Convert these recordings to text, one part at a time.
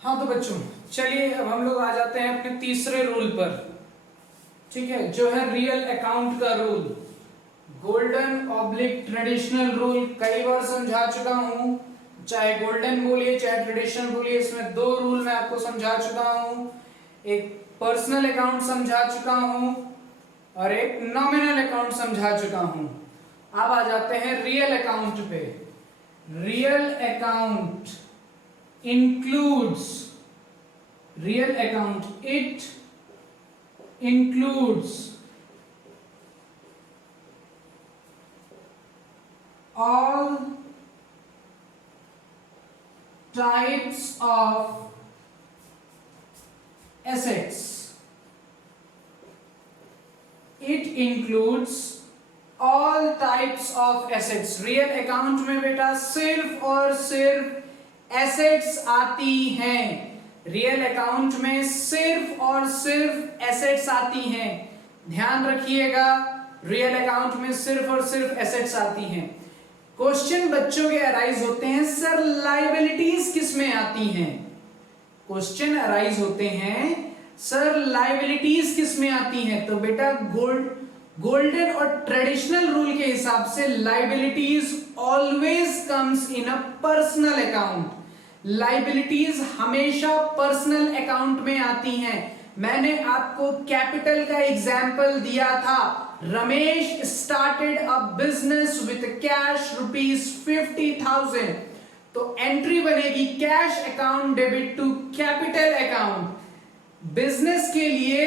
हाँ तो बच्चों चलिए अब हम लोग आ जाते हैं अपने तीसरे रूल पर। ठीक है, जो है रियल अकाउंट का rule, golden oblique traditional rule. कई बार समझा चुका हूं, चाहे गोल्डन बोलिए चाहे ट्रेडिशनल बोलिए, इसमें दो रूल मैं आपको समझा चुका हूं। एक पर्सनल अकाउंट समझा चुका हूं और एक नॉमिनल अकाउंट समझा चुका हूं। अब आ जाते हैं रियल अकाउंट पे। Real account includes real account, it includes all types of assets. It includes all types of assets. Real account में बेटा सिर्फ और सिर्फ एसेट्स आती हैं। रियल अकाउंट में सिर्फ और सिर्फ एसेट्स आती हैं, ध्यान रखिएगा। रियल अकाउंट में सिर्फ और सिर्फ एसेट्स आती हैं। क्वेश्चन बच्चों के अराइज होते हैं, सर लायबिलिटीज किस में आती हैं? क्वेश्चन अराइज होते हैं, सर लायबिलिटीज किस में आती हैं? तो बेटा गोल्डन और ट्रेडिशनल रूल के हिसाब से liabilities always comes in a personal account. Liabilities हमेशा पर्सनल अकाउंट में आती हैं। मैंने आपको कैपिटल का एग्जाम्पल दिया था। Ramesh started a business with cash ₹50,000, तो एंट्री बनेगी cash account debit to capital account. Business के लिए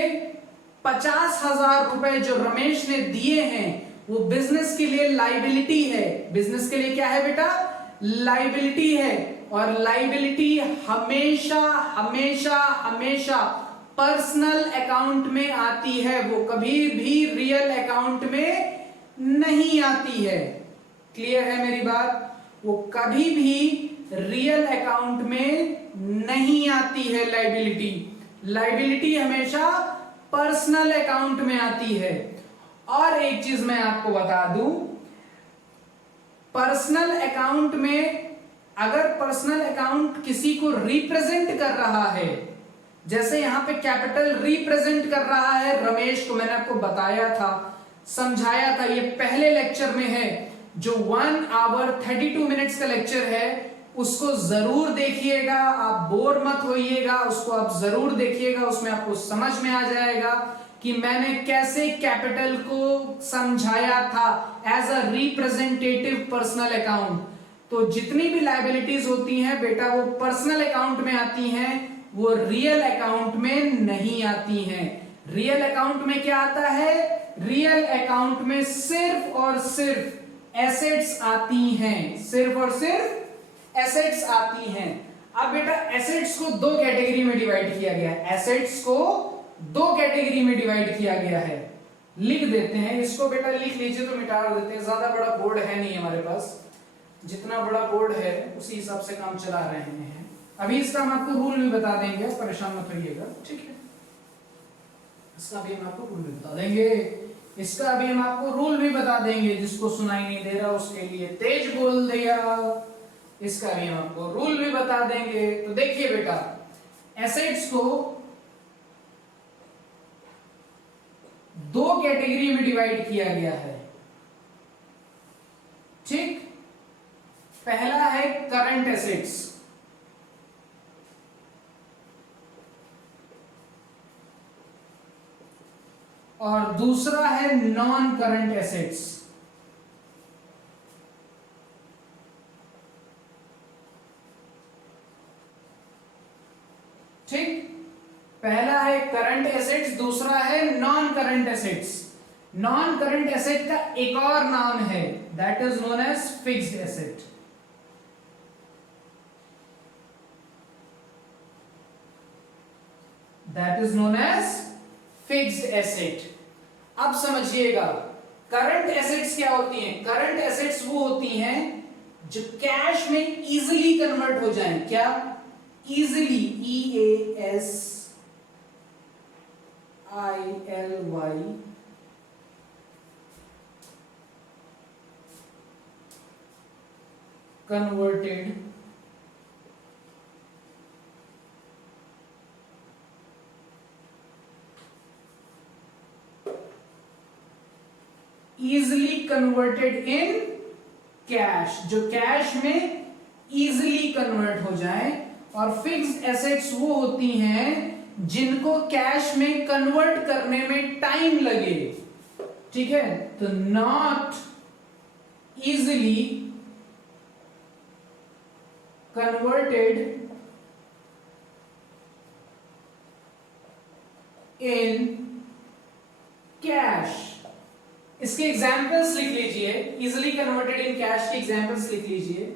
50,000 रुपए जो रमेश ने दिए हैं वो बिजनेस के लिए लाइबिलिटी है। बिजनेस के लिए क्या है बेटा? लाइबिलिटी है। और लाइबिलिटी हमेशा हमेशा हमेशा पर्सनल अकाउंट में आती है, वो कभी भी रियल अकाउंट में नहीं आती है। क्लियर है मेरी बात? वो कभी भी रियल अकाउंट में नहीं आती है लाइबिलिटी। लाइबिलिटी हमेशा पर्सनल अकाउंट में आती है। और एक चीज मैं आपको बता दूं, पर्सनल अकाउंट में अगर पर्सनल अकाउंट किसी को रिप्रेजेंट कर रहा है, जैसे यहां पे कैपिटल रिप्रेजेंट कर रहा है रमेश को, मैंने आपको बताया था, समझाया था, ये पहले लेक्चर में है। जो 1 आवर 32 मिनट्स का लेक्चर है उसको जरूर देखिएगा, आप बोर मत होइएगा, उसको आप जरूर देखिएगा। उसमें आपको समझ में आ जाएगा कि मैंने कैसे कैपिटल को समझाया था as a representative personal account. तो जितनी भी लायबिलिटीज होती हैं बेटा वो पर्सनल अकाउंट में आती हैं, वो रियल अकाउंट में नहीं आती हैं। रियल अकाउंट में क्या आता है? रियल अकाउंट में सिर्फ और सिर्फ एसेट्स आती हैं, सिर्फ और सिर्फ एसेट्स आती हैं। अब बेटा एसेट्स को दो कैटेगरी में डिवाइड किया गया है। एसेट्स को दो कैटेगरी में डिवाइड किया गया है, लिख देते हैं इसको। बेटा लिख लीजिए तो मिटा देते हैं, ज्यादा बड़ा बोर्ड है नहीं हमारे पास, जितना बड़ा बोर्ड है उसी हिसाब से काम चला रहे हैं। अभी इसका हम आपको रूल भी बता देंगे, परेशान मत होइएगा, ठीक है? इसका भी हम आपको रूल भी बता देंगे, इसका भी हम आपको रूल भी बता देंगे। जिसको सुनाई नहीं दे रहा उसके लिए तेज बोल दिया, इसका भी हम आपको रूल भी बता देंगे। तो देखिए बेटा, एसेट्स को दो कैटेगरी में डिवाइड किया गया है, ठीक? पहला है करंट एसेट्स, और दूसरा है नॉन करंट एसेट्स। ठीक, पहला है करंट एसेट्स, दूसरा है non current assets. Non current asset का एक और नाम है, that is known as fixed asset. That is known as fixed asset. अब समझिएगा, करंट एसेट्स क्या होती हैं? करंट एसेट्स वो होती हैं जो कैश में इजीली कन्वर्ट हो जाएं। क्या? Easily, EASILY, converted converted in cash, जो कैश में इजीली कन्वर्ट हो जाए। और फिक्स्ड एसेट्स वो होती हैं जिनको कैश में कन्वर्ट करने में टाइम लगे, ठीक है। तो not easily converted in cash. इसके एग्जाम्पल्स लिख लीजिए, इजिली कन्वर्टेड इन कैश के एग्जाम्पल्स लिख लीजिए।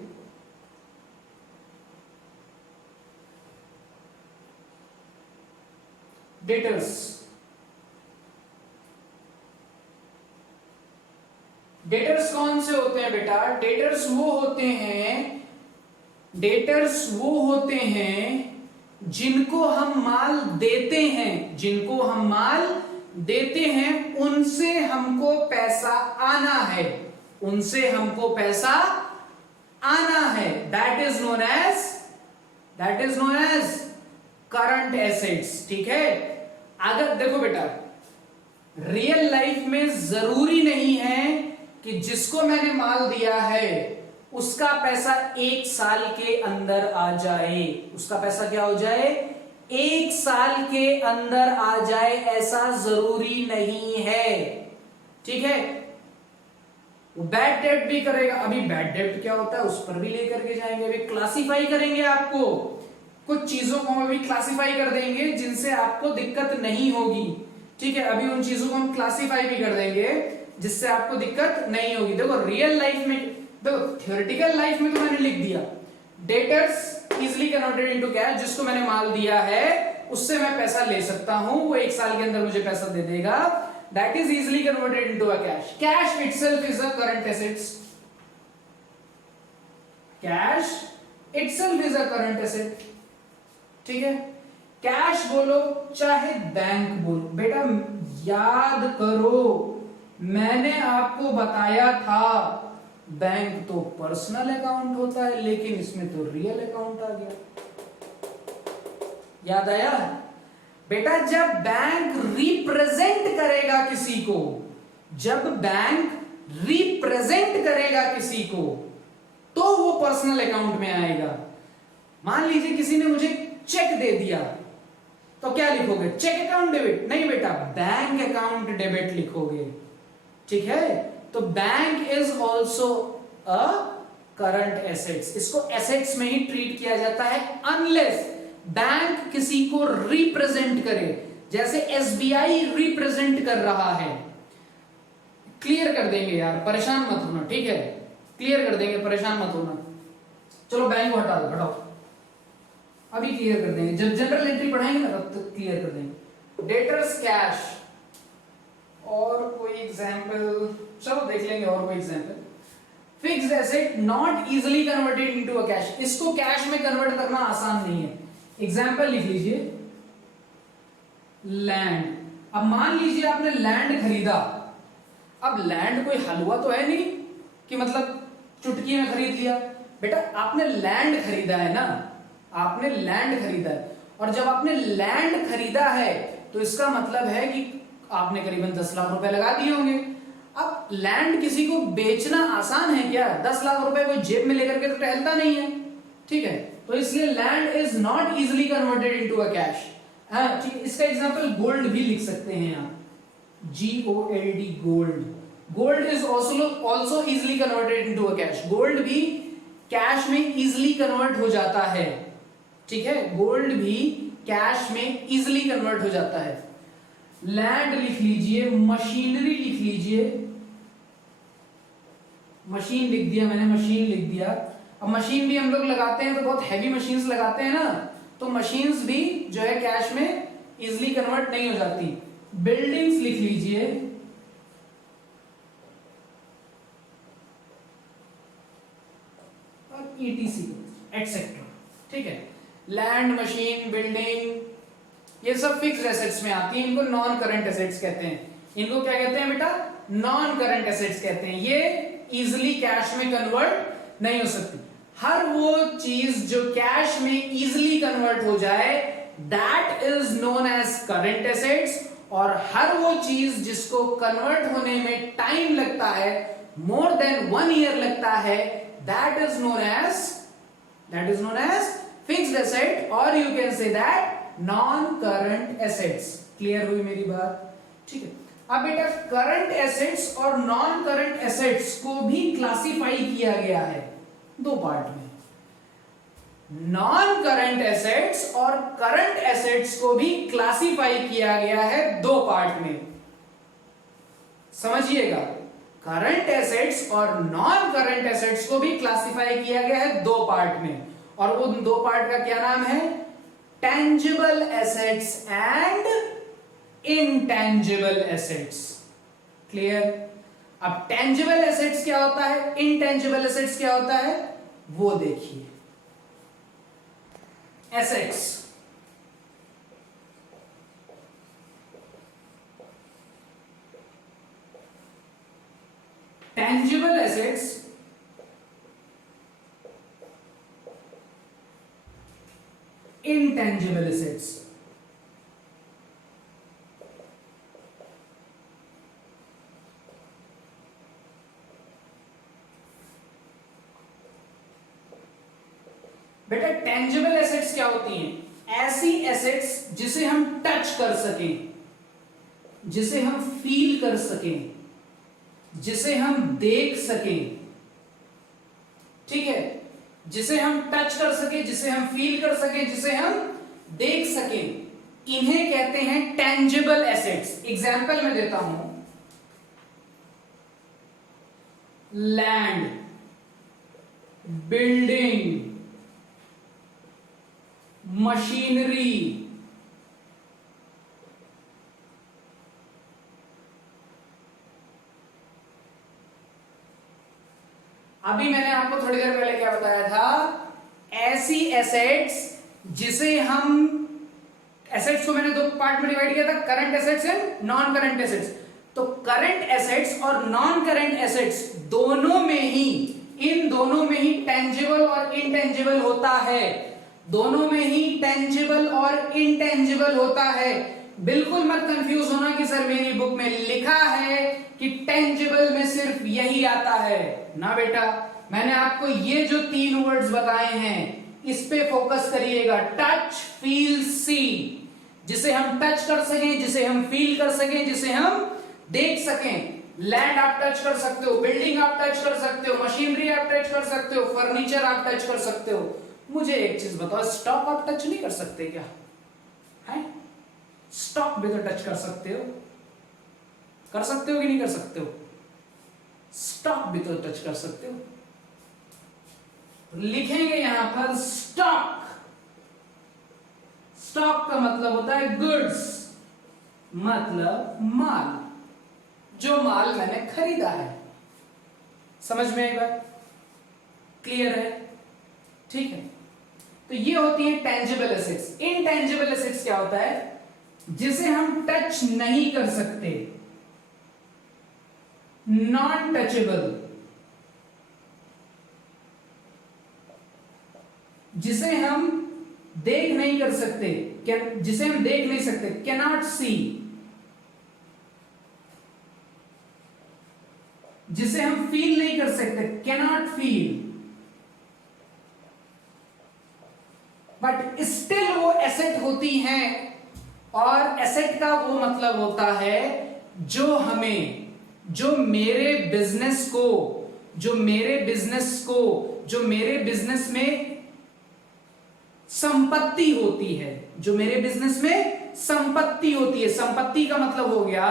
डेटर्स, डेटर्स कौन से होते हैं बेटा? डेटर्स वो होते हैं जिनको हम माल देते हैं, जिनको हम माल देते हैं, उनसे हमको पैसा आना है, उनसे हमको पैसा आना है। That is known as current assets, ठीक है। अगर देखो बेटा, रियल लाइफ में जरूरी नहीं है कि जिसको मैंने माल दिया है उसका पैसा 1 साल के अंदर आ जाए, उसका पैसा क्या हो जाए? 1 साल के अंदर आ जाए, ऐसा जरूरी नहीं है, ठीक है। बैड डेट भी करेगा। अभी बैड डेट क्या होता है उस पर भी लेकर के जाएंगे, अभी क्लासिफाई करेंगे, आपको कुछ चीजों को अभी क्लासिफाई कर देंगे जिनसे आपको दिक्कत नहीं होगी, ठीक है। अभी उन चीजों को हम क्लासिफाई भी कर देंगे जिससे आपको दिक्कत नहीं होगी। देखो रियल लाइफ में, देखो थ्योरेटिकल लाइफ में तो मैंने लिख दिया debtors easily converted into cash, जिसको मैंने माल दिया है उससे मैं पैसा ले सकता हूं, वो 1 साल के अंदर मुझे पैसा दे देगा। That is easily converted into a cash. Cash itself is a current assets, cash itself is a current asset, ठीक है। कैश बोलो चाहे बैंक बोलो, बेटा याद करो मैंने आपको बताया था बैंक तो पर्सनल अकाउंट होता है, लेकिन इसमें तो रियल अकाउंट आ गया। याद आया बेटा? जब बैंक रिप्रेजेंट करेगा किसी को, जब बैंक रिप्रेजेंट करेगा किसी को, तो वो पर्सनल अकाउंट में आएगा। मान लीजिए किसी ने मुझे चेक दे दिया, तो क्या लिखोगे? Cheque account debit? नहीं बेटा, बैंक अकाउंट डेबिट लिखोगे, ठीक है। तो bank is also a current assets, इसको एसेट्स में ही ट्रीट किया जाता है अनलेस बैंक किसी को रिप्रेजेंट करे, जैसे एसबीआई रिप्रेजेंट कर रहा है। क्लियर कर देंगे यार, परेशान मत होना, ठीक है, क्लियर कर देंगे, परेशान मत होना। चलो बैंक को हटा दो, हटाओ, अभी क्लियर कर देंगे, जब जनरल एंट्री पढ़ाएंगे ना तब तक क्लियर कर देंगे। डेटर्स कैश, और कोई एग्जांपल, चलो देख लेंगे और कोई example. Fixed asset not easily converted into a cash, इसको कैश में कन्वर्ट करना आसान नहीं है। एग्जांपल लिख लीजिए, लैंड। अब मान लीजिए आपने लैंड खरीदा, अब लैंड कोई हलवा तो है नहीं कि मतलब चुटकी में खरीद लिया। बेटा आपने लैंड खरीदा है ना, आपने लैंड खरीदा है, और जब आपने लैंड खरीदा है तो इसका मतलब है कि आपने करीबन 10 लाख रुपए लगा दिए होंगे। अब लैंड किसी को बेचना आसान है क्या? 10 लाख रुपए कोई जेब में लेकर के तो टहलता नहीं है, ठीक है। तो इसलिए land is not easily converted into a cash. हाँ ठीक है, इसका एग्जांपल गोल्ड भी लिख सकते हैं आप, GOLD, gold. Gold is also easily converted into a cash, gold भी कैश में इजिली कन्वर्ट हो जाता है, ठीक है, गोल्ड भी कैश में इजिली कन्वर्ट हो जाता है। लैंड लिख लीजिए, मशीनरी लिख लीजिए, मशीन लिख दिया मैंने, मशीन लिख दिया। अब मशीन भी हम लोग लगाते हैं तो बहुत हैवी मशीन्स लगाते हैं ना, तो मशीन्स भी जो है कैश में इजिली कन्वर्ट नहीं हो जाती। बिल्डिंग्स लिख लीजिए, और ETC एटसेट्रा, ठीक है। लैंड, मशीन, बिल्डिंग ये सब फिक्स्ड एसेट्स में आती हैं, इनको नॉन करंट एसेट्स कहते हैं। इनको क्या कहते हैं बेटा? नॉन करंट एसेट्स कहते हैं। ये इजिली कैश में कन्वर्ट नहीं हो सकती। हर वो चीज जो कैश में इजिली कन्वर्ट हो जाए that is known as current assets, और हर वो चीज जिसको कन्वर्ट होने में टाइम लगता है more than 1 year लगता है, that is known as fixed asset, or you can say that non-current assets. Clear हुई मेरी बात? ठीक है। अब बेटा करंट एसेट्स और नॉन करंट एसेट्स को भी क्लासिफाई किया गया है दो पार्ट में। नॉन करंट एसेट्स और करंट एसेट्स को भी क्लासिफाई किया गया है दो पार्ट में। समझिएगा, करंट एसेट्स और नॉन करंट एसेट्स को भी क्लासिफाई किया गया है दो पार्ट में, और वो दो पार्ट का क्या नाम है? Tangible assets and intangible assets. Clear? अब टेंजिबल एसेट्स क्या होता है, इनटेंजिबल एसेट्स क्या होता है, वो देखिए। Assets, tangible assets intangible assets. बेटा टेंजिबल एसेट्स क्या होती हैं? ऐसी एसेट्स जिसे हम टच कर सकें, जिसे हम फील कर सकें, जिसे हम देख सकें। ठीक है, जिसे हम टच कर सकें, जिसे हम फील कर सकें, जिसे हम देख सकें, इन्हें कहते हैं टेंजिबल एसेट्स। एग्जाम्पल मैं देता हूं, लैंड, बिल्डिंग, मशीनरी, अभी मैंने आपको थोड़ी देर पहले क्या बताया था, ऐसी एसेट्स जिसे हम, एसेट्स को मैंने दो पार्ट में डिवाइड किया था, current assets and non current assets. तो करंट एसेट्स और नॉन करंट एसेट्स दोनों में ही, इन दोनों में ही टेंजिबल और इनटेंजिबल होता है, दोनों में ही टेंजिबल और इनटेंजिबल होता है। बिल्कुल मत कंफ्यूज होना कि सर मेरी बुक में लिखा है कि टेंजिबल में सिर्फ यही आता है। ना बेटा, मैंने आपको ये जो तीन वर्ड्स बताए हैं इस पे फोकस करिएगा। टच, फील, सी, जिसे हम टच कर सकें, जिसे हम फील कर सकें, जिसे हम देख सकें। लैंड आप टच कर सकते हो, बिल्डिंग आप टच कर सकते हो, मशीनरी आप टच कर सकते हो, फर्नीचर आप टच कर सकते हो। मुझे एक चीज बताओ, स्टॉक आप टच नहीं कर सकते क्या? है, स्टॉक भी तो टच कर सकते हो। कर सकते हो कि नहीं कर सकते हो? स्टॉक भी तो टच कर सकते हो। लिखेंगे यहां पर स्टॉक। स्टॉक का मतलब होता है गुड्स, मतलब माल, जो माल मैंने खरीदा है। समझ में एक बार क्लियर है? ठीक है, तो ये होती है टेंजिबल एसेट्स। इनटेंजिबल एसेट्स क्या होता है? जिसे हम टच नहीं कर सकते, नॉन टचेबल, जिसे हम देख नहीं कर सकते, जिसे हम देख नहीं सकते, कैनॉट सी, जिसे हम फील नहीं कर सकते, कैनॉट फील, बट स्टिल वो एसेट होती हैं। और एसेट का वो मतलब होता है जो हमें, जो मेरे बिजनेस को, जो मेरे बिजनेस में संपत्ति होती है, जो मेरे बिजनेस में संपत्ति होती है। संपत्ति का मतलब हो गया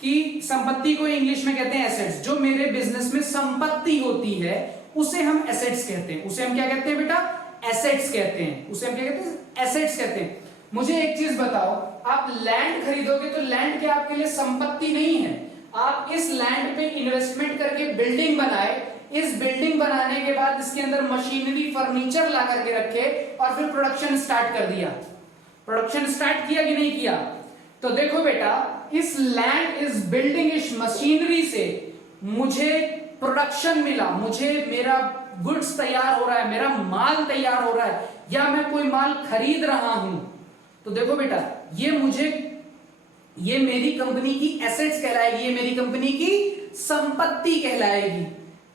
कि संपत्ति को इंग्लिश में कहते हैं एसेट्स। जो मेरे बिजनेस में संपत्ति होती है उसे हम एसेट्स कहते हैं। उसे हम क्या कहते हैं बेटा? एसेट्स कहते हैं। उसे हम क्या कहते हैं? एसेट्स कहते हैं। मुझे एक चीज बताओ, आप लैंड खरीदोगे तो लैंड क्या आपके लिए संपत्ति नहीं है? आप इस लैंड पे इन्वेस्टमेंट करके बिल्डिंग बनाए, इस बिल्डिंग बनाने के बाद इसके अंदर मशीनरी, फर्नीचर ला करके रखे और फिर प्रोडक्शन स्टार्ट कर दिया। प्रोडक्शन स्टार्ट किया कि नहीं किया? तो देखो बेटा, इस लैंड, इस बिल्डिंग, इस मशीनरी से मुझे प्रोडक्शन मिला, मुझे मेरा गुड्स तैयार हो रहा है, मेरा माल तैयार हो रहा है, या मैं कोई माल खरीद रहा हूं। तो देखो बेटा, ये मेरी कंपनी की एसेट्स कहलाएगी, ये मेरी कंपनी की संपत्ति कहलाएगी।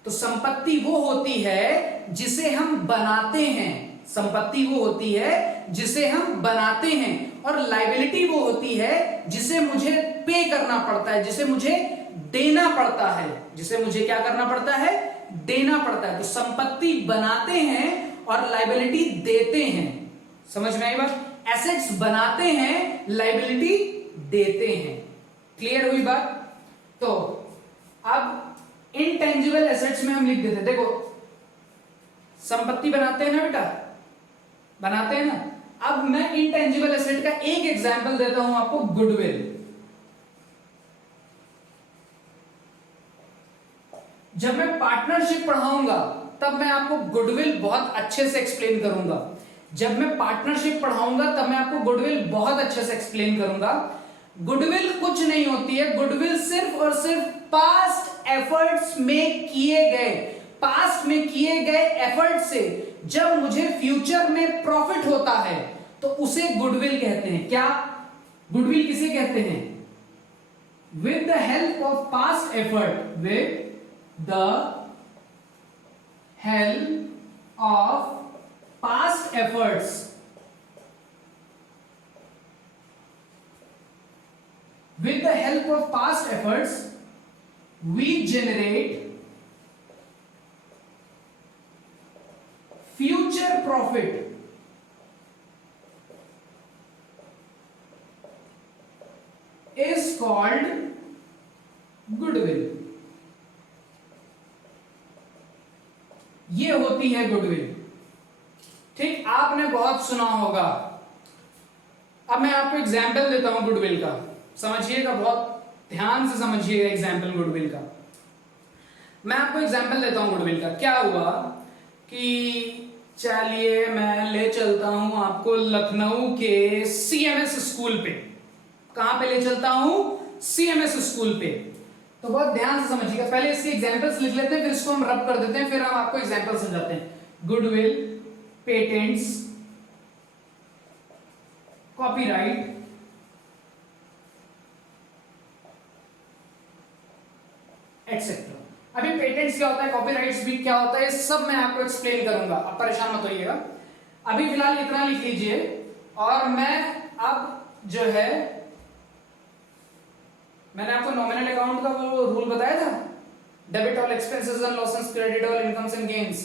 तो संपत्ति वो होती है जिसे हम बनाते हैं, संपत्ति वो होती है जिसे हम बनाते हैं, और लायबिलिटी वो होती है जिसे मुझे पे करना पड़ता है, जिसे मुझे देना पड़ता है, जिसे मुझे क्या करना पड़ता है, देना पड़ता है। तो संपत्ति बनाते हैं और लायबिलिटी देते हैं। समझ में आई बात? एसेट्स बनाते हैं, लायबिलिटी देते हैं। क्लियर हुई बात? तो अब इनटेंजिबल एसेट्स में हम लिख देते, देखो संपत्ति बनाते हैं ना बेटा, बनाते हैं ना। अब मैं इनटेंजिबल एसेट का एक एग्जांपल देता हूं आपको, गुडविल। जब मैं पार्टनरशिप पढ़ाऊंगा तब मैं आपको गुडविल बहुत अच्छे से एक्सप्लेन करूंगा। जब मैं पार्टनरशिप पढ़ाऊंगा तब मैं आपको गुडविल बहुत अच्छे से एक्सप्लेन करूंगा। गुडविल कुछ नहीं होती है, गुडविल सिर्फ और सिर्फ पास्ट एफर्ट्स में किए गए, पास्ट में किए गए एफर्ट से जब मुझे फ्यूचर में प्रॉफिट होता है तो उसे गुडविल कहते हैं। क्या गुडविल किसे कहते हैं? With the help of past effort, with the help of past efforts, with the help of past efforts we generate future profit, is called goodwill। ये होती है गुडविल। ठीक, आपने बहुत सुना होगा। अब मैं आपको एग्जाम्पल देता हूं गुडविल का, समझिएगा, बहुत ध्यान से समझिएगा एग्जाम्पल गुडविल का। मैं आपको एग्जाम्पल देता हूं गुडविल का। क्या हुआ कि चलिए मैं ले चलता हूं आपको लखनऊ के सीएमएस स्कूल पे। कहां पे ले चलता हूं? सीएमएस स्कूल पे। तो बहुत ध्यान से समझिएगा, पहले इसके एग्जाम्पल्स लिख लेते हैं, फिर इसको हम रब कर देते हैं, फिर हम आपको एग्जाम्पल समझाते हैं। Goodwill, patents, copyright, etcetera. अभी पेटेंट्स क्या होता है, कॉपीराइट्स भी क्या होता है, सब मैं आपको एक्सप्लेन करूंगा, अब परेशान मत होइएगा। अभी फिलहाल इतना लिख लीजिए, और मैं अब जो है मैंने आपको नॉमिनल अकाउंट का वो रूल बताया था, debit all expenses and losses, credit all incomes and gains.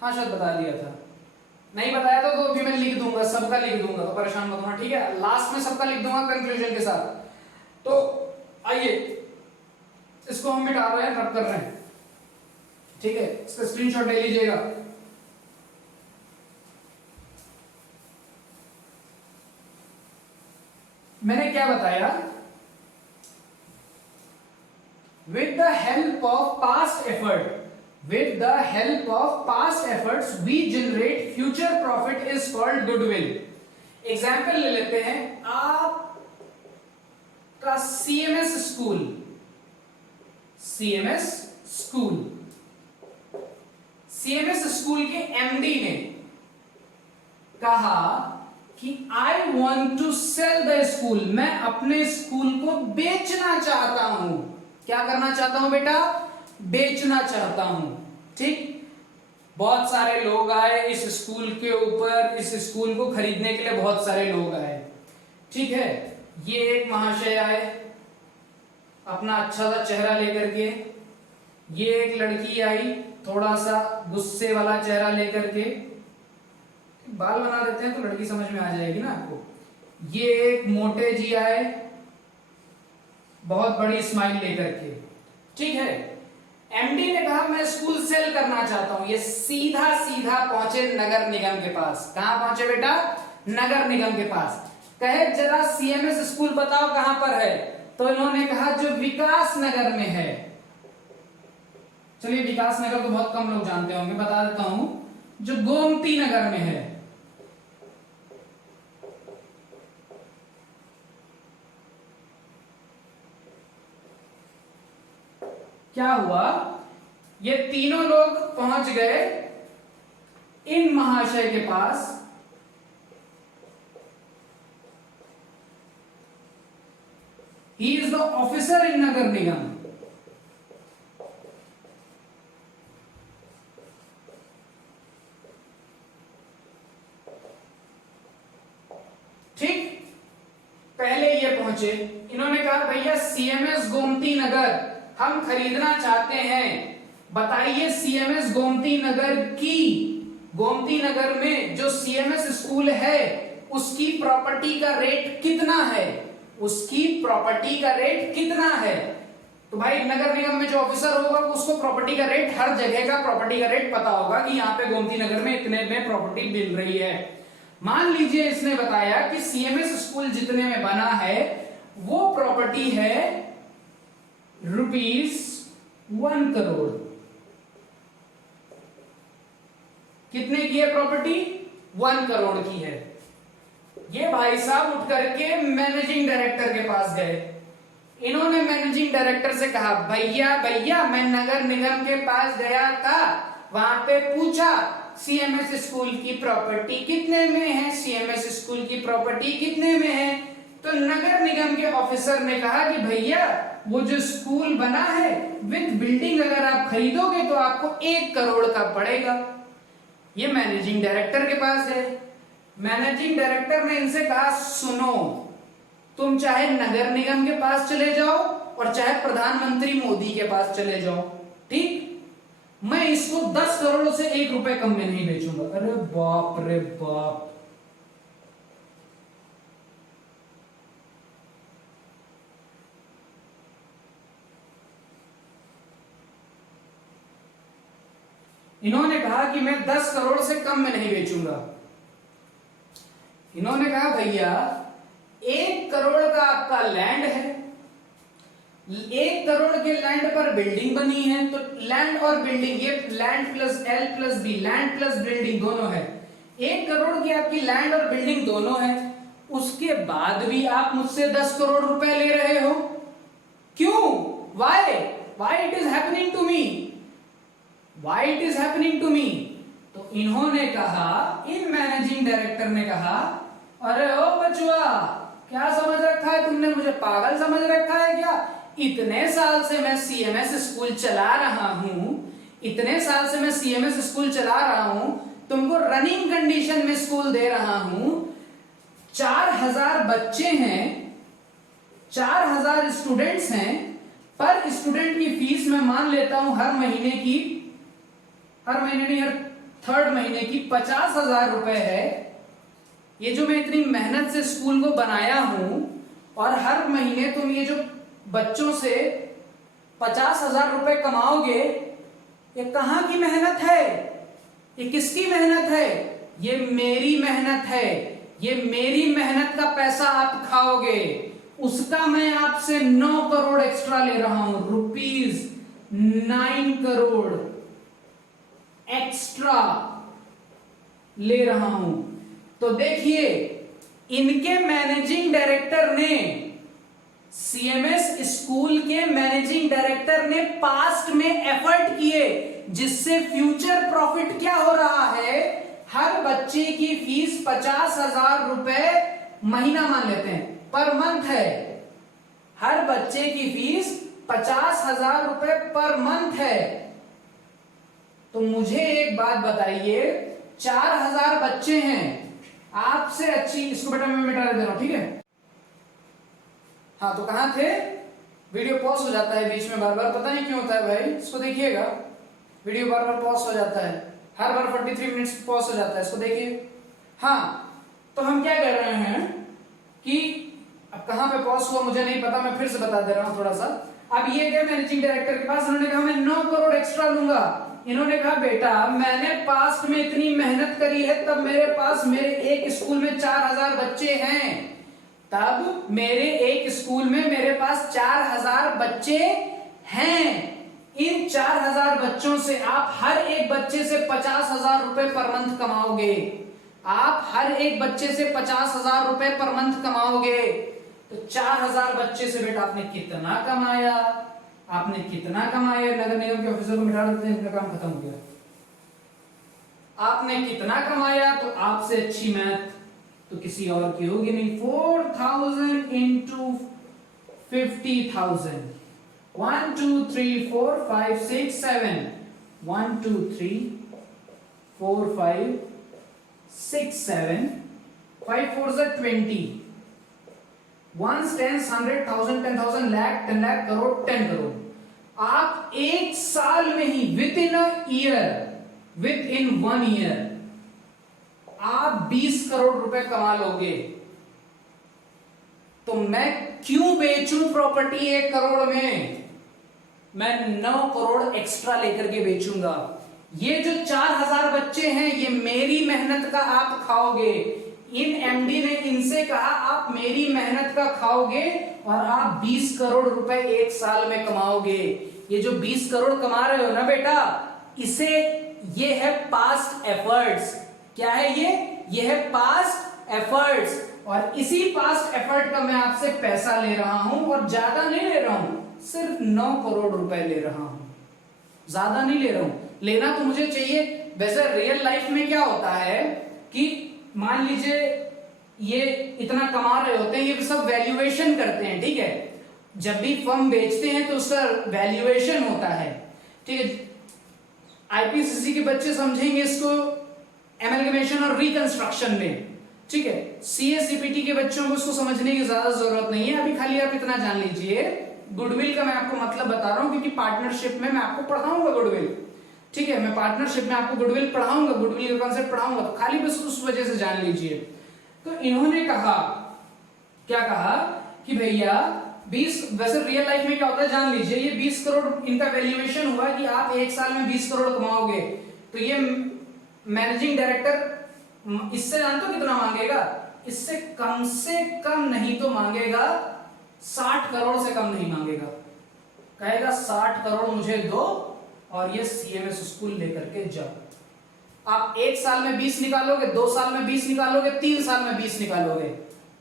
हाँ शायद बता दिया था, नहीं बताया था तो अभी मैं लिख दूंगा, सबका लिख दूंगा, तो परेशान मत होना, ठीक है? लास्ट में सबका लिख दूंगा कंक्लूजन के साथ। तो आइए इसको हम मिटा रहे हैं, रब कर रहे हैं, ठीक है? इसका स्क्रीनशॉट ले लीजिएगा। मैंने क्या बताया? With the help of past effort, with the help of past efforts we generate future profit is called goodwill। Example ले लेते हैं, आपका CMS school, CMS school, CMS school के एमडी ने कहा कि I want to sell the school, मैं अपने स्कूल को बेचना चाहता हूं। क्या करना चाहता हूं बेटा? बेचना चाहता हूं। ठीक, बहुत सारे लोग आए इस स्कूल के ऊपर, इस स्कूल को खरीदने के लिए बहुत सारे लोग आए, ठीक है? ये एक महाशय आए अपना अच्छा सा चेहरा लेकर के, ये एक लड़की आई थोड़ा सा गुस्से वाला चेहरा लेकर के, बाल बना देते हैं तो लड़की समझ में आ जाएगी ना आपको। ये एक मोटे जी आए बहुत बड़ी स्माइल लेकर के, ठीक है? एमडी ने कहा मैं स्कूल सेल करना चाहता हूं। ये सीधा सीधा पहुंचे नगर निगम के पास। कहां पहुंचे बेटा? नगर निगम के पास। कहे जरा सीएमएस स्कूल बताओ कहां पर है? तो इन्होंने कहा जो विकास नगर में है। चलिए विकास नगर तो बहुत कम लोग जानते होंगे, बता देता हूं, जो गोमती नगर में है। क्या हुआ? ये तीनों लोग पहुंच गए इन महाशय के पास। He is the officer in Nagar Nigam. बच्चे, इन्होंने कहा भैया सीएमएस गोमती नगर हम खरीदना चाहते हैं, बताइए सीएमएस गोमती नगर में जो सीएमएस स्कूल है उसकी प्रॉपर्टी का रेट कितना है, उसकी प्रॉपर्टी का रेट कितना है। तो भाई नगर निगम में जो ऑफिसर होगा उसको प्रॉपर्टी का रेट, हर जगह का प्रॉपर्टी का रेट पता होगा कि यहाँ पे गोमती नगर में इतने में प्रॉपर्टी मिल रही है। मान लीजिए इसने बताया कि सीएमएस स्कूल जितने में बना है वो प्रॉपर्टी है ₹1 करोड़। कितने की है प्रॉपर्टी? 1 करोड़ की है। ये भाई साहब उठ करके मैनेजिंग डायरेक्टर के पास गए। इन्होंने मैनेजिंग डायरेक्टर से कहा भैया मैं नगर निगम के पास गया था, वहां पे पूछा सीएमएस स्कूल की प्रॉपर्टी कितने में है, सीएमएस स्कूल की प्रॉपर्टी कितने में है। तो नगर निगम के ऑफिसर ने कहा कि भैया वो जो स्कूल बना है विद बिल्डिंग अगर आप खरीदोगे तो आपको 1 करोड़ का पड़ेगा। ये मैनेजिंग डायरेक्टर के पास है। मैनेजिंग डायरेक्टर ने इनसे कहा सुनो, तुम चाहे नगर निगम के पास चले जाओ और चाहे प्रधानमंत्री मोदी के पास चले जाओ, ठीक, मैं इसको 10 करोड़ से 1 रुपए कम में नहीं बेचूंगा। अरे बाप रे बाप, इन्होंने कहा कि मैं 10 करोड़ से कम में नहीं बेचूंगा। इन्होंने कहा भैया 1 करोड़ का आपका लैंड है, 1 करोड़ के लैंड पर बिल्डिंग बनी है, तो लैंड और बिल्डिंग, ये land plus L plus B, land plus building दोनों है। 1 करोड़ की आपकी लैंड और बिल्डिंग दोनों है, उसके बाद भी आप मुझसे 10 करोड़ रुपए ले रहे हो, क्यों? Why it is happening to me, why it is happening to me. तो इन्होंने कहा, इन मैनेजिंग डायरेक्टर ने कहा, अरे ओ बचुआ, क्या समझ रखा है तुमने, मुझे पागल समझ रखा है क्या? इतने साल से मैं सीएमएस स्कूल चला रहा हूं, इतने साल से मैं सीएमएस स्कूल चला रहा हूं, तुमको रनिंग कंडीशन में स्कूल दे रहा हूं, 4000 बच्चे हैं, 4000 स्टूडेंट्स हैं, पर स्टूडेंट की फीस मैं मान लेता हूं हर महीने नहीं, हर 3rd महीने की 50,000 रुपए है। ये जो मैं इतनी मेहनत से स्कूल को बनाया हूं और हर महीने तुम ये जो बच्चों से 50,000 रुपए कमाओगे, ये कहां की मेहनत है? ये किसकी मेहनत है? ये मेरी मेहनत है। ये मेरी मेहनत का पैसा आप खाओगे, उसका मैं आपसे 9 करोड़ एक्स्ट्रा ले रहा हूं, ₹9 करोड़ एक्स्ट्रा ले रहा हूं। तो देखिए, इनके मैनेजिंग डायरेक्टर ने, सीएमएस स्कूल के मैनेजिंग डायरेक्टर ने पास्ट में एफर्ट किए, जिससे फ्यूचर प्रॉफिट क्या हो रहा है, हर बच्चे की फीस 50,000 रुपए महीना मान लेते हैं, पर मंथ है, हर बच्चे की फीस 50,000 रुपए पर मंथ है। तो मुझे एक बात बताइए, 4000 बच्चे हैं, आपसे अच्छी, इसको बेटा मैं मिटा दे रहा हूं, ठीक है? हाँ, तो कहां थे? वीडियो पॉज हो जाता है बीच में बार बार, पता नहीं क्यों होता है भाई, इसको देखिएगा, वीडियो बार बार पॉज हो जाता है, हर बार 43 मिनट्स पॉज हो जाता है, इसको देखिए। हाँ, तो हम क्या कर रहे हैं कि अब कहां पे पॉज हुआ मुझे नहीं पता, मैं फिर से बता दे रहा हूं थोड़ा सा। अब ये गए मैनेजिंग डायरेक्टर के पास, उन्होंने कहा मैं 9 करोड़ एक्स्ट्रा लूंगा। इन्होंने कहा बेटा मैंने पास्ट में इतनी मेहनत करी है, तब मेरे पास मेरे एक स्कूल में 4000 बच्चे हैं, तब मेरे एक स्कूल में मेरे पास 4000 बच्चे हैं। इन 4000 बच्चों से आप हर एक बच्चे से 50,000 रुपए पर मंथ कमाओगे, आप हर एक बच्चे से 50,000 रुपए पर मंथ कमाओगे। तो 4000 बच्चे से बेटा आपने कितना कमाया, आपने कितना कमाया? नगर निगम के ऑफिसर को मिटा देते हैं, इनका काम खत्म हो गया। आपने कितना कमाया? तो आपसे अच्छी मैथ तो किसी और की होगी नहीं। 4000 into 50,000, 1 2 3 4 5 6 7, 1 2 3 4 5 6 7, 5 4 20, ones, tens, 100,000, 10,000, lakh, 10 lakh, crore, 10 crore. आप एक साल में ही within a year, within 1 year आप 20 करोड़ रुपए कमा लोगे। तो मैं क्यों बेचूं प्रॉपर्टी 1 करोड़ में? मैं 9 करोड़ एक्स्ट्रा लेकर के बेचूंगा। ये जो 4,000 बच्चे हैं ये मेरी मेहनत का आप खाओगे। इन एमडी ने इनसे कहा आप मेरी मेहनत का खाओगे और आप 20 करोड़ रुपए एक साल में कमाओगे। ये जो 20 करोड़ कमा रहे हो ना बेटा, इसे ये है पास्ट एफर्ट्स। क्या है ये है पास्ट एफर्ट्स। और इसी पास्ट एफर्ट का मैं आपसे पैसा ले रहा हूं और ज्यादा नहीं ले रहा हूं, सिर्फ 9 करोड़ रुपए ले रहा हूं, ज्यादा नहीं ले रहा हूं। लेना तो मुझे चाहिए। वैसे रियल लाइफ में क्या होता है कि मान लीजिए ये इतना कमा रहे होते हैं, ये सब वैल्यूएशन करते हैं, ठीक है। जब भी फर्म बेचते हैं तो उसका वैल्यूएशन होता है, ठीक है। आईपीसीसी के बच्चे समझेंगे इसको एमलगमेशन और रिकंस्ट्रक्शन में, ठीक है। सीएसीपीटी के बच्चों को इसको समझने की ज्यादा जरूरत नहीं है। अभी खाली आप इतना जान लीजिए, गुडविल का मैं आपको मतलब बता रहा हूं क्योंकि पार्टनरशिप में मैं आपको पढ़ाऊंगा गुडविल, ठीक है। मैं पार्टनरशिप में आपको गुडविल पढ़ाऊंगा, गुडविल का कॉन्सेप्ट पढ़ाऊंगा, तो खाली बस उस वजह से जान लीजिए। तो इन्होंने कहा, क्या कहा कि भैया 20, वैसे रियल लाइफ में क्या होता है जान लीजिए, ये 20 करोड़ इनका वैल्यूएशन हुआ कि आप एक साल में 20 करोड़ कमाओगे। तो ये मैनेजिंग डायरेक्टर इससे जानते हो कितना मांगेगा? इससे कम से कम नहीं तो मांगेगा 60 करोड़ से कम नहीं मांगेगा। कहेगा 60 करोड़ मुझे दो और ये सीएमएस स्कूल लेकर के जाओ। आप एक साल में 20 निकालोगे, 2 साल में 20 निकालोगे, 3 साल में 20 निकालोगे,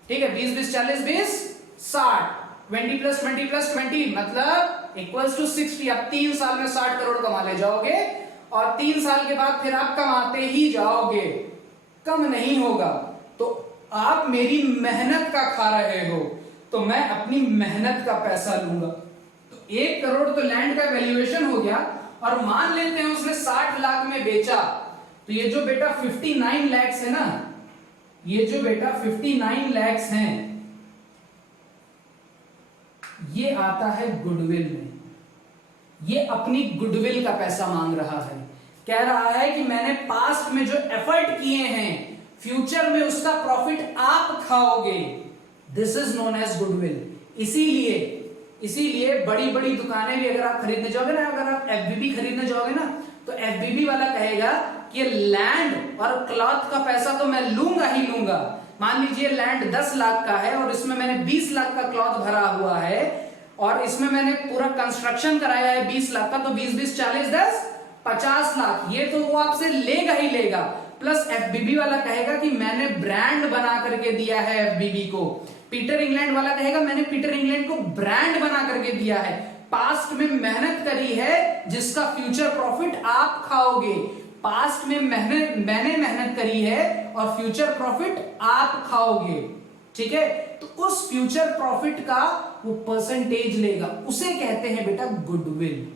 ठीक है। 20 20 40 20 60, 20 + 20 + 20 मतलब इक्वल्स टू 60। आप 3 साल में 60 करोड़ कमा ले जाओगे और 3 साल के बाद फिर आप कमाते ही जाओगे, कम नहीं होगा। तो आप मेरी मेहनत का खा रहे हो, तो मैं अपनी मेहनत का पैसा लूंगा। तो 1 करोड़ तो लैंड का वैल्यूएशन हो गया। और मान लेते हैं उसने 60 लाख में बेचा, तो ये जो बेटा 59 लाख है ना, ये जो बेटा 59 लाख हैं, ये आता है गुडविल में। ये अपनी गुडविल का पैसा मांग रहा है, कह रहा है कि मैंने पास्ट में जो एफर्ट किए हैं, फ्यूचर में उसका प्रॉफिट आप खाओगे। This is known as goodwill. इसीलिए बड़ी बड़ी दुकानें भी अगर आप खरीदने जाओगे ना, अगर आप एफबीबी खरीदने जाओगे ना, तो एफबीबी वाला कहेगा कि लैंड और क्लॉथ का पैसा तो मैं लूंगा ही लूंगा। मान लीजिए लैंड 10 लाख का है और इसमें मैंने 20 लाख का क्लॉथ भरा हुआ है और इसमें मैंने पूरा कंस्ट्रक्शन कराया है 20 लाख का, तो 20 20 40 10 50 लाख, ये तो वो आपसे लेगा ही लेगा। प्लस एफबीबी वाला कहेगा कि मैंने ब्रांड बना करके दिया है एफबीबी को। पीटर इंग्लैंड वाला कहेगा मैंने पीटर इंग्लैंड को ब्रांड बना करके दिया है। पास्ट में मेहनत करी है जिसका फ्यूचर प्रॉफिट आप खाओगे। पास्ट में मैंने मेहनत करी है और फ्यूचर प्रॉफिट आप खाओगे, ठीक है। तो उस फ्यूचर प्रॉफिट का वो परसेंटेज लेगा, उसे कहते हैं बेटा गुडविल।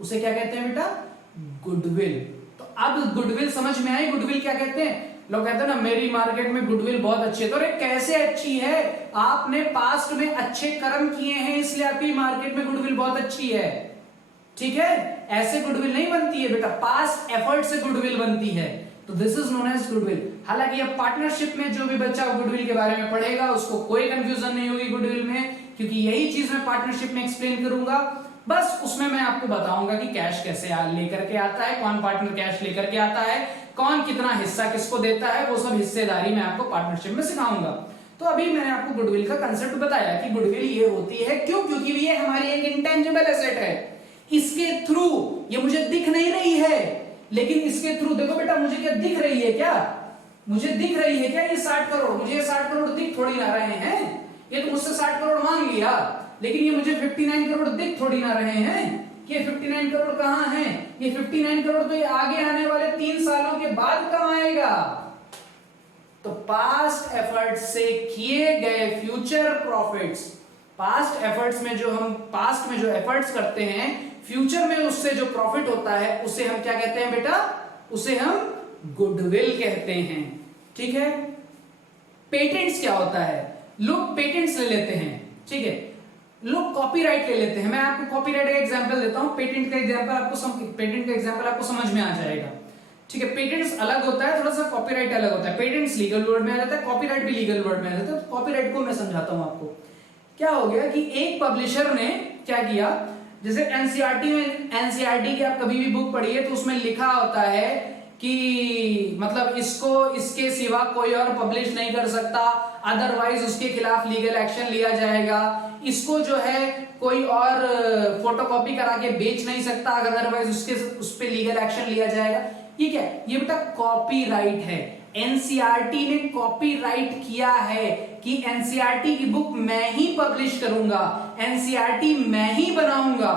उसे क्या कहते हैं बेटा? गुडविल। तो अब गुडविल समझ में आई, गुडविल क्या कहते हैं? लोग कहते हैं ना मेरी मार्केट में गुडविल बहुत अच्छी है। तो अरे कैसे अच्छी है? आपने पास्ट में अच्छे कर्म किए हैं इसलिए आपकी मार्केट में गुडविल बहुत अच्छी है, ठीक है। ऐसे गुडविल नहीं बनती है बेटा, पास्ट एफर्ट से गुडविल बनती है। तो this is known as goodwill. हालांकि अब पार्टनरशिप में जो भी बच्चा गुडविल के बारे में पढ़ेगा उसको कोई कंफ्यूजन नहीं होगी गुडविल में, क्योंकि यही चीज मैं पार्टनरशिप में एक्सप्लेन करूंगा। बस उसमें मैं आपको बताऊंगा कि कैश कैसे लेकर के आता है, कौन पार्टनर कैश लेकर के आता है, कौन कितना हिस्सा किसको देता है, वो सब हिस्सेदारी मैं आपको पार्टनरशिप में सिखाऊंगा। तो अभी मैंने आपको गुडविल का कंसेप्ट बताया कि गुडविल ये होती है, क्यों? क्योंकि ये हमारी एक इंटेंजिबल एसेट है। इसके थ्रू ये मुझे दिख नहीं रही है, लेकिन इसके थ्रू देखो बेटा मुझे क्या दिख रही है, क्या मुझे दिख रही है क्या? ये 60 करोड़, मुझे ये 60 करोड़ दिख थोड़ी ना रहे हैं। ये तो मुझसे 60 करोड़ मांग लिया, लेकिन ये मुझे 59 करोड़ दिख थोड़ी ना रहे हैं। ये 59 करोड़ कहां है? ये 59 करोड़ तो ये आगे आने वाले 3 सालों के बाद कमाएगा। तो पास्ट एफर्ट से किए गए फ्यूचर प्रॉफिट्स, पास्ट एफर्ट्स में जो हम पास्ट में जो एफर्ट्स करते हैं, फ्यूचर में उससे जो प्रॉफिट होता है उसे हम क्या कहते हैं बेटा? उसे हम गुडविल कहते हैं, ठीक है। पेटेंट्स क्या होता है? लोग पेटेंट्स ले लेते हैं, ठीक है, लोग कॉपीराइट ले लेते हैं। मैं आपको कॉपीराइट का एग्जांपल देता हूं, पेटेंट का एग्जांपल आपको समझ में आ जाएगा, ठीक है। पेटेंट्स अलग होता है थोड़ा सा, कॉपीराइट अलग होता है। पेटेंट्स लीगल वर्ड में आ जाता है, कॉपीराइट भी लीगल वर्ड में आ जाता है। तो कॉपीराइट को मैं समझाता हूं आपको। क्या हो गया कि एक पब्लिशर ने क्या किया, जैसे एनसीईआरटी में, एनसीईआरटी की आप कभी भी बुक पढ़िए तो उसमें लिखा होता है कि मतलब इसको इसके सिवा कोई और पब्लिश नहीं कर सकता, अदरवाइज उसके खिलाफ लीगल एक्शन लिया जाएगा। इसको जो है कोई और फोटोकॉपी करा के बेच नहीं सकता, अदरवाइज उस पे लीगल एक्शन लिया जाएगा। ये क्या है? ये बेटा कॉपीराइट है। एनसीईआरटी ने कॉपीराइट किया है कि एनसीईआरटी की बुक मैं ही पब्लिश करूंगा, एनसीईआरटी मैं ही बनाऊंगा,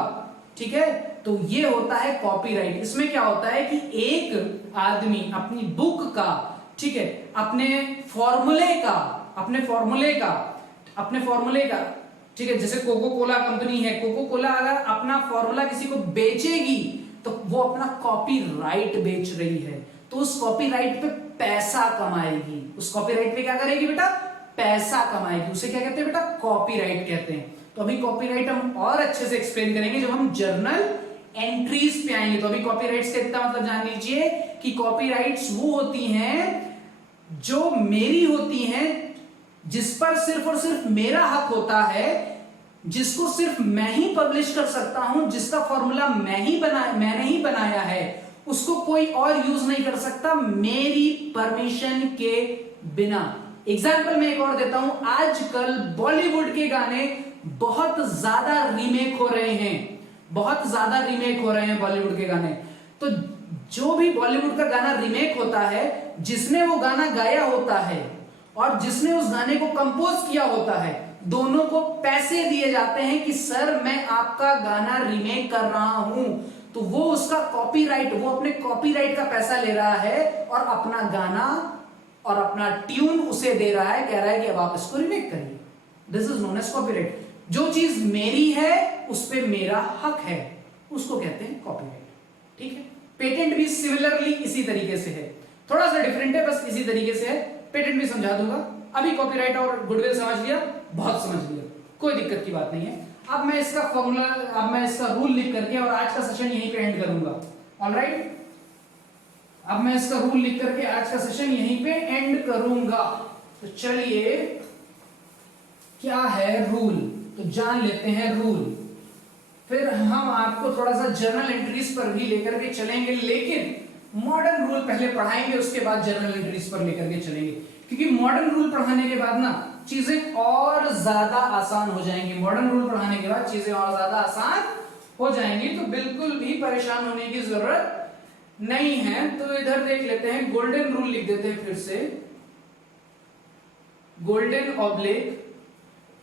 ठीक है। तो ये होता है कॉपीराइट। इसमें क्या होता है कि एक आदमी अपनी बुक का, ठीक है, अपने फॉर्मूले का, ठीक है, जैसे कोको कोला कंपनी है, कोको कोला अगर अपना फॉर्मूला किसी को बेचेगी तो वो अपना कॉपीराइट बेच रही है, तो उस कॉपीराइट पे पैसा कमाएगी। उस कॉपीराइट पे क्या करेगी बेटा? पैसा कमाएगी। उसे क्या कहते हैं बेटा? कॉपीराइट कहते हैं। तो अभी कॉपीराइट हम और अच्छे से एक्सप्लेन करेंगे जब हम जर्नल एंट्रीज पे आएंगे। तो अभी कॉपीराइट्स का इतना मतलब जान लीजिए कि कॉपीराइट्स वो होती हैं जो मेरी होती हैं, जिस पर सिर्फ और सिर्फ मेरा हक होता है, जिसको सिर्फ मैं ही पब्लिश कर सकता हूं, जिसका फॉर्मूला मैंने ही बनाया है, उसको कोई और यूज नहीं कर सकता मेरी परमिशन के बिना। एग्जाम्पल मैं एक और देता हूं। आजकल बॉलीवुड के गाने बहुत ज्यादा रीमेक हो रहे हैं, बॉलीवुड के गाने। तो जो भी बॉलीवुड का गाना रीमेक होता है, जिसने वो गाना गाया होता है और जिसने उस गाने को कंपोज किया होता है, दोनों को पैसे दिए जाते हैं कि सर मैं आपका गाना रीमेक कर रहा हूं। तो वो उसका कॉपीराइट, वो अपने कॉपीराइट का पैसा ले रहा है और अपना गाना और अपना ट्यून उसे दे रहा है, कह रहा है कि अब आप इसको रीमेक करिए। This is known as copyright. जो चीज मेरी है उस पे मेरा हक है, उसको कहते हैं कॉपीराइट, ठीक है। पेटेंट भी सिमिलरली इसी तरीके से है, थोड़ा सा डिफरेंट है, बस इसी तरीके से है। पेटेंट भी समझा दूंगा। अभी कॉपीराइट और गुडविल समझ लिया, बहुत समझ लिया, कोई दिक्कत की बात नहीं है। अब मैं इसका फॉर्मूला, अब मैं इसका रूल लिख करके और आज का सेशन यहीं पे एंड करूंगा। ऑलराइट, अब मैं इसका रूल लिख करके आज का सेशन यहीं पे एंड करूंगा। तो चलिए, क्या है रूल, तो जान लेते हैं रूल। फिर हम आपको थोड़ा सा जर्नल एंट्रीज पर भी लेकर के चलेंगे, लेकिन मॉडर्न रूल पहले पढ़ाएंगे, उसके बाद जर्नल एंट्रीज पर लेकर के चलेंगे। क्योंकि मॉडर्न रूल पढ़ाने के बाद ना चीजें और ज्यादा आसान हो जाएंगी। मॉडर्न रूल पढ़ाने के बाद चीजें और ज्यादा आसान हो जाएंगी, तो बिल्कुल भी परेशान होने की जरूरत नहीं है। तो इधर देख लेते हैं, गोल्डन रूल लिख देते हैं फिर से, गोल्डन ऑब्लिक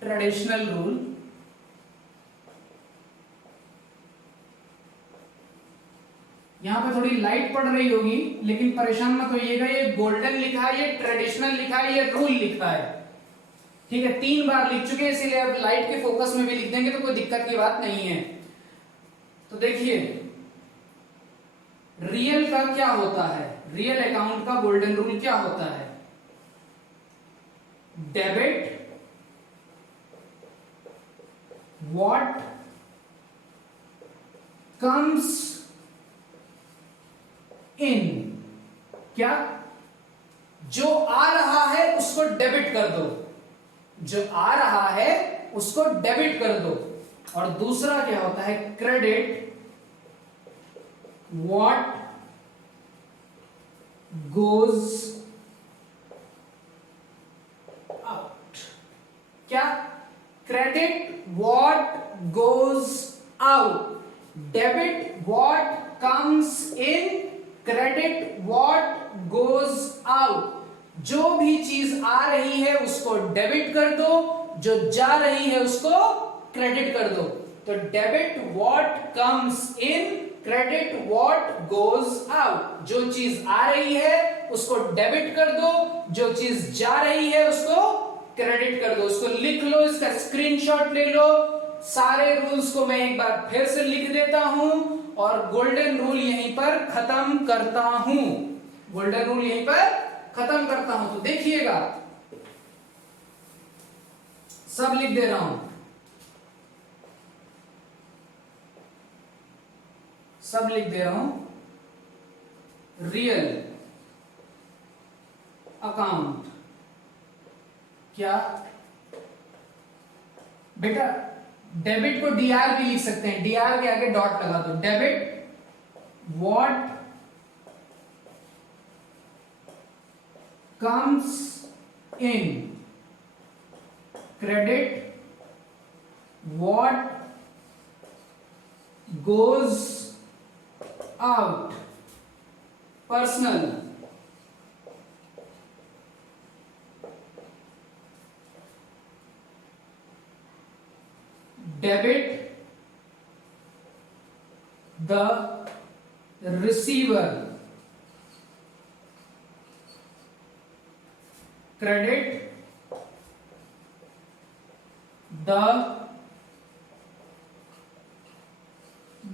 ट्रेडिशनल रूल। यहां पे थोड़ी लाइट पड़ रही होगी, लेकिन परेशान मत होइएगा। ये गोल्डन लिखा है, ये ट्रेडिशनल लिखा है, ये रूल लिखा है, ठीक है। 3 बार लिख चुके हैं, इसीलिए अब लाइट के फोकस में भी लिख देंगे तो कोई दिक्कत की बात नहीं है। तो देखिए, रियल का क्या होता है, रियल अकाउंट का गोल्डन रूल क्या होता है? डेबिट व्हाट कम्स इन, क्या? जो आ रहा है उसको डेबिट कर दो, जो आ रहा है उसको डेबिट कर दो। और दूसरा क्या होता है? क्रेडिट व्हाट गोज आउट, क्या? Credit what goes out, debit what comes in, credit what goes out. जो भी चीज आ रही है उसको डेबिट कर दो, जो जा रही है उसको क्रेडिट कर दो। तो debit what comes in, credit what goes out. जो चीज आ रही है उसको डेबिट कर दो, जो चीज जा रही है उसको क्रेडिट कर दो। उसको लिख लो, इसका स्क्रीनशॉट ले लो। सारे रूल्स को मैं एक बार फिर से लिख देता हूं और गोल्डन रूल यहीं पर खत्म करता हूं, गोल्डन रूल यहीं पर खत्म करता हूं। तो देखिएगा, सब लिख दे रहा हूं, सब लिख दे रहा हूं। रियल अकाउंट, क्या बेटा डेबिट को डीआर भी लिख सकते हैं, डीआर के आगे डॉट लगा दो। Debit what comes in, credit what goes out, personal debit the receiver, credit the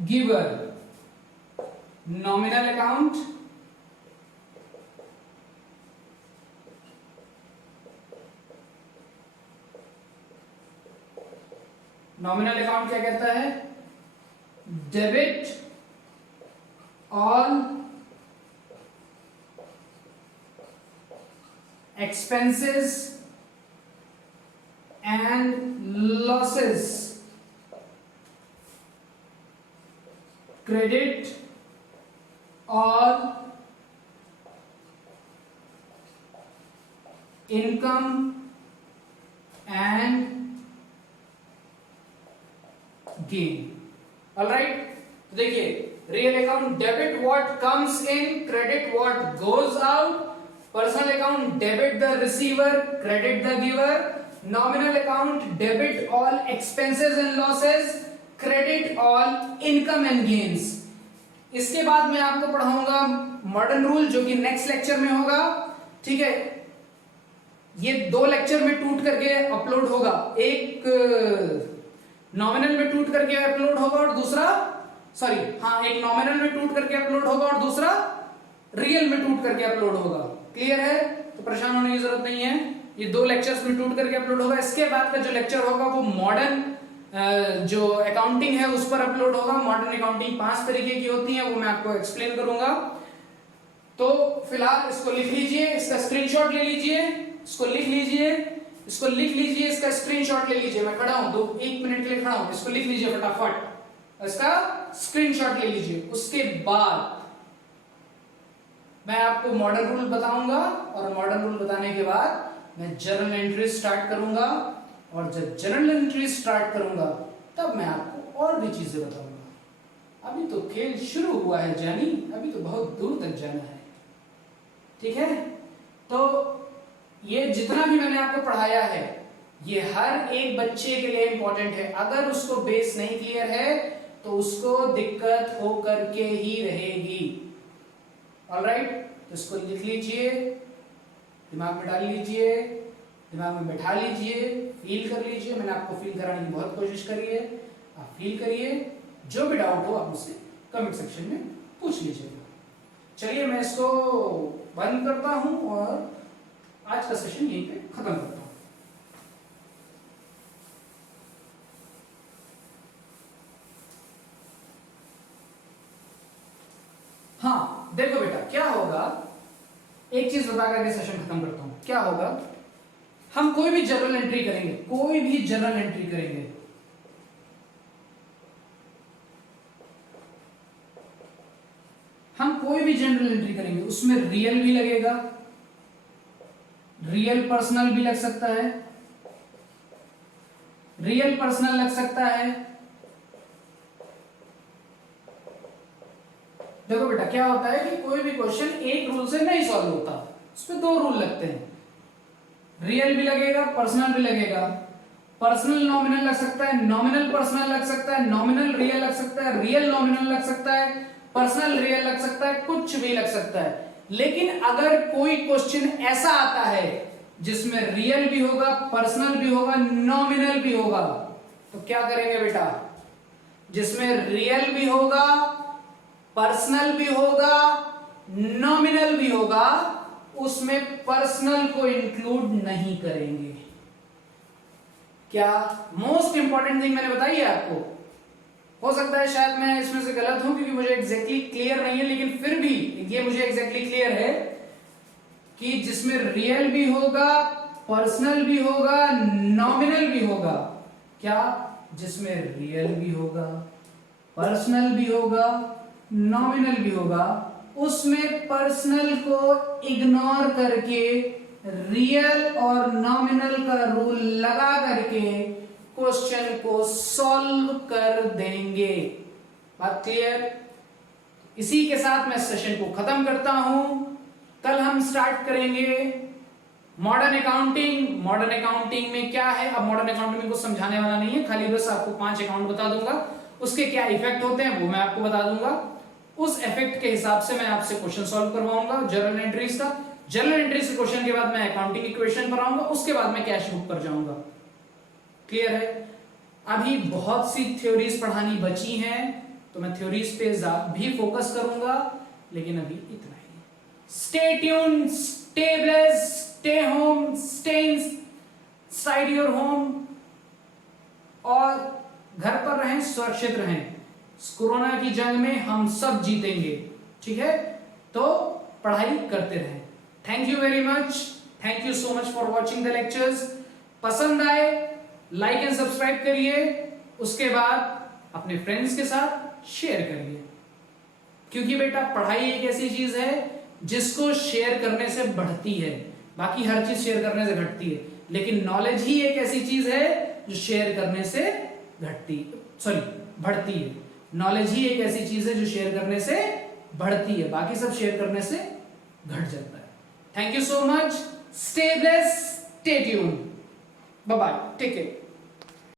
giver, nominal account nominal account क्या कहता है, debit all expenses and losses, credit और इनकम एंड गेन। ऑलराइट, तो देखिए real account debit what comes in, credit what goes out, personal account debit the receiver, credit the giver, nominal account debit all expenses and losses, credit all income and gains. इसके बाद मैं आपको पढ़ाऊंगा modern rule, जो कि next lecture में होगा। ठीक है, ये 2 लेक्चर में टूट करके अपलोड होगा, एक नॉमिनल में टूट करके अपलोड होगा और दूसरा एक नॉमिनल में टूट करके अपलोड होगा और दूसरा रियल में टूट करके अपलोड होगा। क्लियर है, तो परेशान होने की जरूरत नहीं है, ये 2 लेक्चर्स में टूट करके अपलोड होगा। इसके बाद का जो लेक्चर होगा वो मॉडर्न जो अकाउंटिंग है उस पर अपलोड होगा। मॉडर्न अकाउंटिंग 5 तरीके की होती है, वो मैं आपको एक्सप्लेन करूंगा। तो फिलहाल इसको लिख लीजिए, इसका स्क्रीनशॉट ले लीजिए, इसको लिख लीजिए, इसको लिख लीजिए, इसका स्क्रीनशॉट ले लीजिए। मैं खड़ा हूं, 1 मिनट के लिए खड़ा हूं, इसको लिख लीजिए फटाफट, इसका स्क्रीनशॉट ले लीजिए। उसके बाद मैं आपको मॉडर्न रूल बताऊंगा और मॉडर्न रूल बताने के बाद मैं जर्नल एंट्री स्टार्ट करूंगा, और जब जर्नल एंट्री स्टार्ट करूंगा तब मैं आपको और भी चीजें बताऊंगा। अभी तो खेल शुरू हुआ है जानी, अभी तो बहुत दूर तक जाना है। ठीक है, तो ये जितना भी मैंने आपको पढ़ाया है ये हर एक बच्चे के लिए इंपॉर्टेंट है। अगर उसको बेस नहीं क्लियर है तो उसको दिक्कत हो करके ही रहेगी। ऑलराइट, तो इसको लिख लीजिए, दिमाग में डाल लीजिए, दिमाग में बैठा लीजिए, फील कर लीजिए। मैंने आपको फील कराने की बहुत कोशिश करी है, आप फील करिए। जो भी डाउट हो आप मुझसे कमेंट सेक्शन में पूछ लीजिएगा। चलिए मैं इसको बंद करता हूं और आज का सेशन यहीं पे खत्म करता हूं। हाँ देखो बेटा, क्या होगा, एक चीज बता करके सेशन खत्म करता हूं। क्या होगा, हम कोई भी जर्नल एंट्री करेंगे, कोई भी जर्नल एंट्री करेंगे, हम कोई भी जर्नल एंट्री करेंगे उसमें रियल भी लगेगा, रियल पर्सनल भी लग सकता है, रियल पर्सनल लग सकता है। देखो बेटा क्या होता है कि कोई भी क्वेश्चन एक रूल से नहीं सॉल्व होता, उसमें 2 रूल लगते हैं, रियल भी लगेगा, पर्सनल भी लगेगा। पर्सनल नॉमिनल लग सकता है, नॉमिनल पर्सनल लग सकता है, नॉमिनल रियल लग सकता है, रियल नॉमिनल लग सकता है, पर्सनल रियल लग सकता है, कुछ भी लग सकता है। लेकिन अगर कोई क्वेश्चन ऐसा आता है जिसमें रियल भी होगा, पर्सनल भी होगा, नॉमिनल भी होगा, तो क्या करेंगे बेटा, जिसमें रियल भी होगा, पर्सनल भी होगा, नॉमिनल भी होगा, उसमें पर्सनल को इंक्लूड नहीं करेंगे। क्या मोस्ट इंपॉर्टेंट थिंग मैंने बताई है आपको? हो सकता है शायद मैं इसमें से गलत हूं क्योंकि मुझे एग्जैक्टली क्लियर नहीं है, लेकिन फिर भी ये मुझे एग्जैक्टली क्लियर है कि जिसमें रियल भी होगा, पर्सनल भी होगा, नॉमिनल भी होगा। क्या? जिसमें रियल भी होगा, पर्सनल भी होगा, नॉमिनल भी होगा, उसमें पर्सनल को इग्नोर करके रियल और नॉमिनल का रूल लगा करके क्वेश्चन को सॉल्व कर देंगे। बात क्लियर? इसी के साथ मैं सेशन को खत्म करता हूं। कल हम स्टार्ट करेंगे मॉडर्न अकाउंटिंग। मॉडर्न अकाउंटिंग में क्या है, अब मॉडर्न अकाउंटिंग को समझाने वाला नहीं है, खाली बस आपको 5 अकाउंट बता दूंगा, उसके क्या इफेक्ट होते हैं वो मैं आपको बता दूंगा। उस इफेक्ट के हिसाब से मैं आपसे क्वेश्चन सॉल्व करवाऊंगा जर्नल एंट्रीज का। जर्नल एंट्रीज के क्वेश्चन के बाद मैं अकाउंटिंग इक्वेशन कराऊंगा, उसके बाद मैं कैश बुक पर जाऊंगा। क्लियर है? अभी बहुत सी थ्योरीज पढ़ानी बची हैं, तो मैं थ्योरीज पे भी फोकस करूंगा, लेकिन अभी इतना ही। Stay tuned, stay blessed, stay home, stay inside your home, और घर पर रहें, सुरक्षित रहें। कोरोना की जंग में हम सब जीतेंगे, ठीक है? तो पढ़ाई करते रहें। Thank you very much, thank you so much for watching the lectures. पसंद आए लाइक एंड सब्सक्राइब करिए, उसके बाद अपने फ्रेंड्स के साथ शेयर करिए, क्योंकि बेटा पढ़ाई एक ऐसी चीज है जिसको शेयर करने से बढ़ती है, बाकी हर चीज शेयर करने से घटती है, लेकिन नॉलेज ही एक ऐसी चीज है जो शेयर करने से बढ़ती है। नॉलेज ही एक ऐसी चीज है जो शेयर करने से बढ़ती है, बाकी सब शेयर करने से घट जाता है। Thank you so much, stay blessed, stay tuned, bye bye, take care.